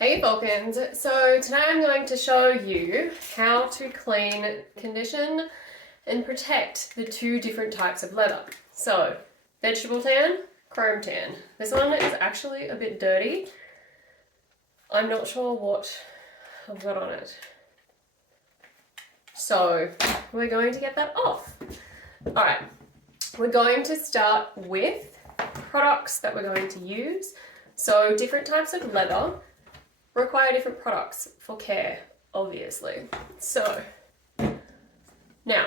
Hey Falcons! So today I'm going to show you how to clean, condition and protect the two different types of leather. So vegetable tan, chrome tan. This one is actually a bit dirty. I'm not sure what I've got on it. So we're going to get that off. Alright, we're going to start with products that we're going to use. So different types of leather require different products for care, obviously. So, now,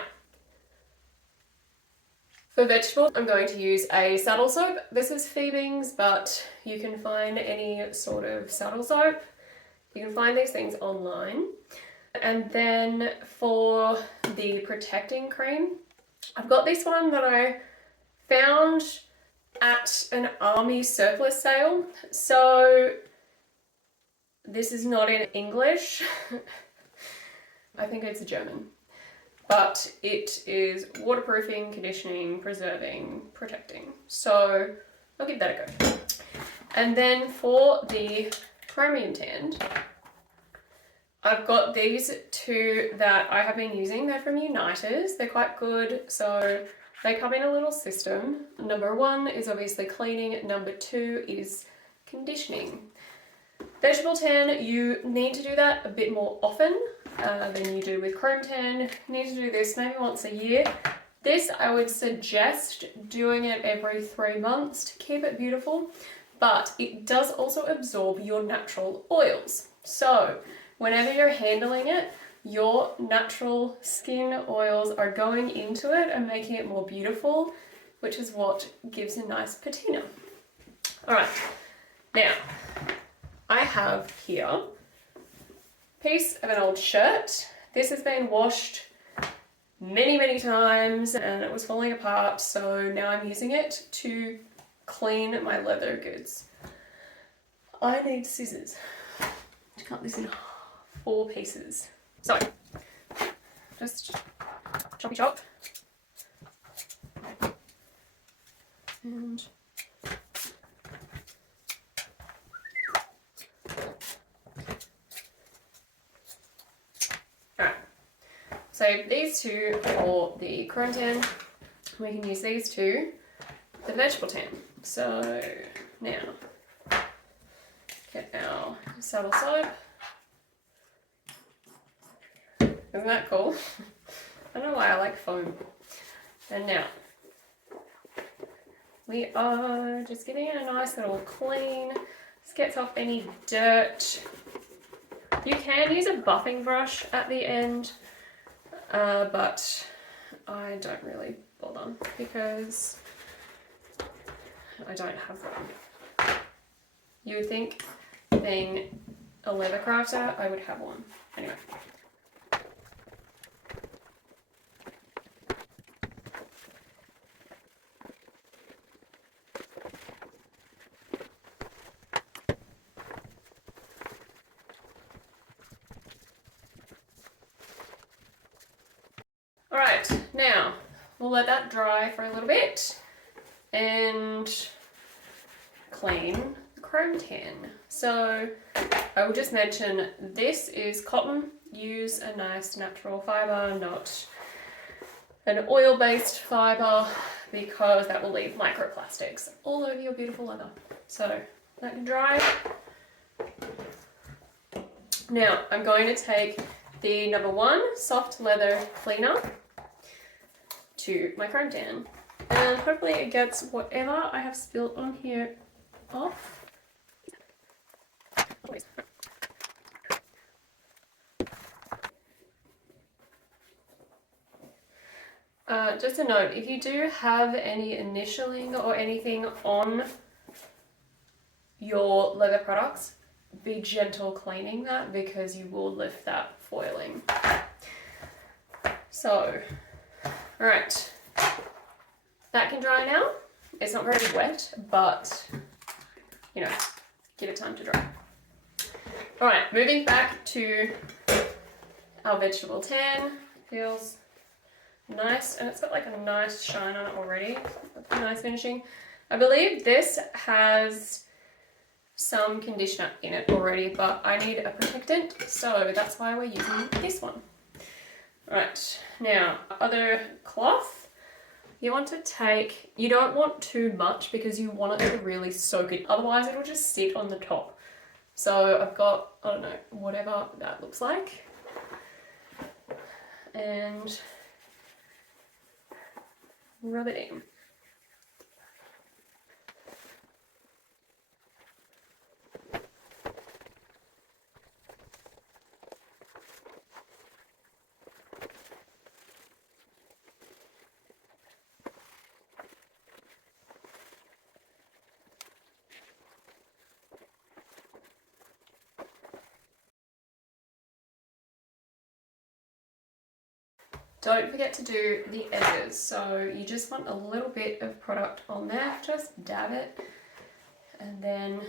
for vegetable, I'm going to use a saddle soap. This is Phoebing's, but you can find any sort of saddle soap. You can find these things online. And then for the protecting cream, I've got this one that I found at an army surplus sale. So this is not in English. I think it's German. But it is waterproofing, conditioning, preserving, protecting. So I'll give that a go. And then for the chromium tanned, I've got these two that I have been using. They're from Uniters. They're quite good. So they come in a little system. Number one is obviously cleaning. Number two is conditioning. Vegetable tan, you need to do that a bit more often than you do with chrome tan. You need to do this maybe once a year. This, I would suggest doing it every 3 months to keep it beautiful, but it does also absorb your natural oils. So whenever you're handling it, your natural skin oils are going into it and making it more beautiful, which is what gives a nice patina. All right, now, I have here a piece of an old shirt. This has been washed many times and it was falling apart, so now I'm using it to clean my leather goods. I need scissors to cut this in 4 pieces. So, just choppy chop. And so these two for the chrome tan, we can use these two for the vegetable tan. So now, get our saddle soap. Isn't that cool? I don't know why I like foam. And now, we are just giving it a nice little clean. This gets off any dirt. You can use a buffing brush at the end. But I don't really bother because I don't have one. You would think, being a leather crafter, I would have one. Anyway. Alright, now we'll let that dry for a little bit and clean the chrome tan. So I will just mention this is cotton. Use a nice natural fibre, not an oil-based fibre, because that will leave microplastics all over your beautiful leather. So let it dry. Now I'm going to take the number 1 soft leather cleaner to my chrome tan, and hopefully it gets whatever I have spilled on here off. Just a note, if you do have any initialing or anything on your leather products, be gentle cleaning that because you will lift that foiling. So, alright, that can dry now. It's not very wet, but, you know, give it time to dry. Alright, moving back to our vegetable tan. Feels nice, and it's got like a nice shine on it already. Nice finishing. I believe this has some conditioner in it already, but I need a protectant, so that's why we're using this one. Right, now other cloth. You want to take, you don't want too much because you want it to really soak it, otherwise it'll just sit on the top. So I've got, I don't know, whatever that looks like. And rub it in. Don't forget to do the edges. So you just want a little bit of product on there, just dab it, and then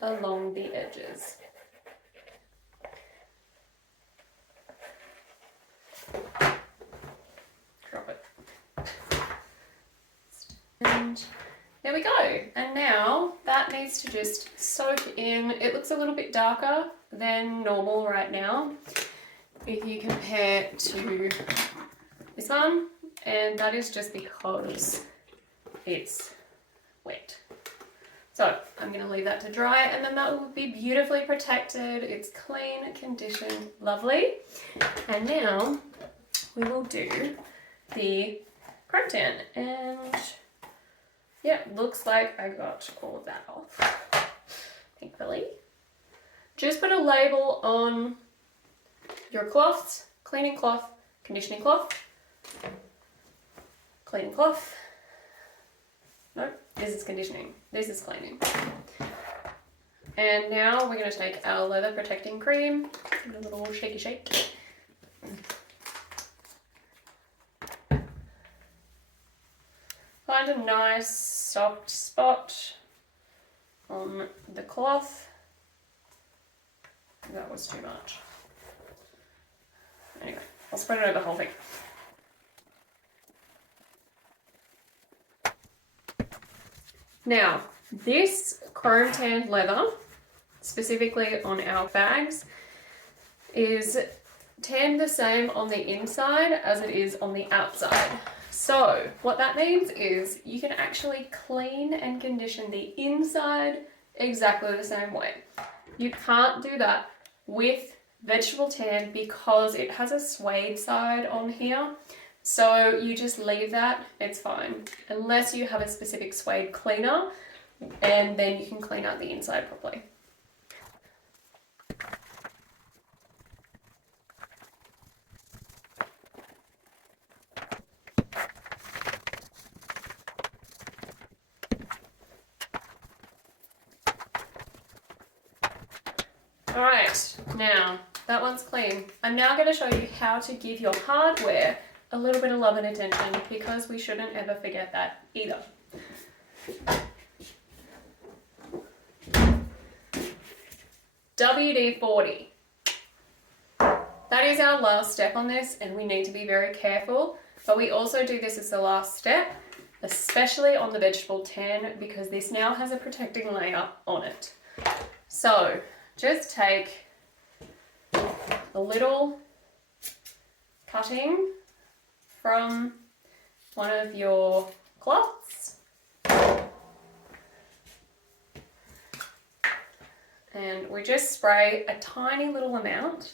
along the edges. Drop it. And there we go. And now that needs to just soak in. It looks a little bit darker than normal right now if you compare to this one, and that is just because it's wet. So I'm going to leave that to dry, and then that will be beautifully protected. It's clean, conditioned, lovely. And now we will do the chrome tan, and yeah, looks like I got all of that off, thankfully. Just put a label on your cloths: cleaning cloth, conditioning cloth, cleaning cloth. No, this is conditioning, this is cleaning. And now we're going to take our leather protecting cream, give it a little shaky shake. Find a nice soft spot on the cloth. That was too much. Anyway, I'll spread it over the whole thing. Now, this chrome tanned leather, specifically on our bags, is tanned the same on the inside as it is on the outside. So what that means is you can actually clean and condition the inside exactly the same way. You can't do that with vegetable tan because it has a suede side on here. So you just leave that, it's fine. Unless you have a specific suede cleaner, and then you can clean out the inside properly. Alright, now that one's clean. I'm now going to show you how to give your hardware a little bit of love and attention, because we shouldn't ever forget that either. WD-40. That is our last step on this, and we need to be very careful, but we also do this as the last step, especially on the vegetable tan, because this now has a protecting layer on it. So just take a little cutting from one of your cloths, and we just spray a tiny little amount.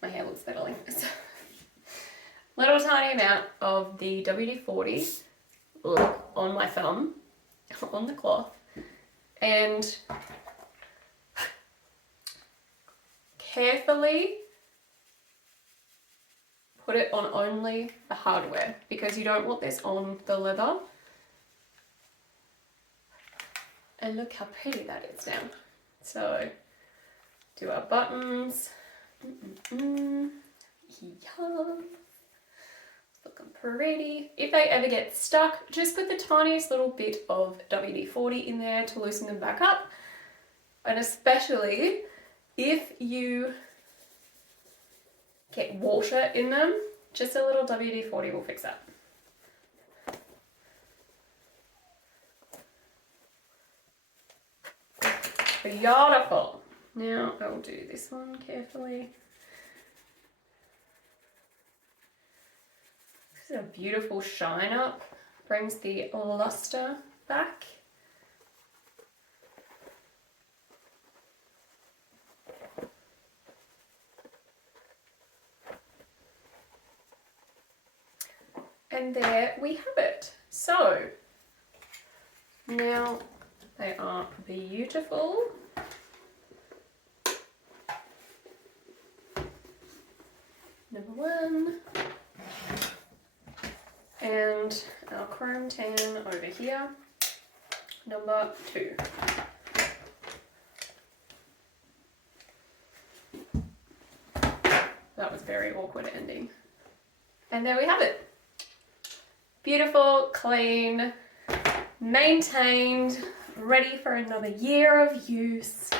My hair looks better like this. Little tiny amount of the WD-40 on my thumb, on the cloth, and carefully put it on only the hardware, because you don't want this on the leather. And look how pretty that is now. So do our buttons. Yum. Looking pretty. If they ever get stuck, just put the tiniest little bit of WD-40 in there to loosen them back up. And especially if you get water in them, just a little WD-40 will fix that. Beautiful. Now I will do this one carefully. This is a beautiful shine up. Brings the luster back. And there we have it. So now they are beautiful. Number one. And our chrome tan over here. Number two. That was very awkward ending. And there we have it. Beautiful, clean, maintained, ready for another year of use.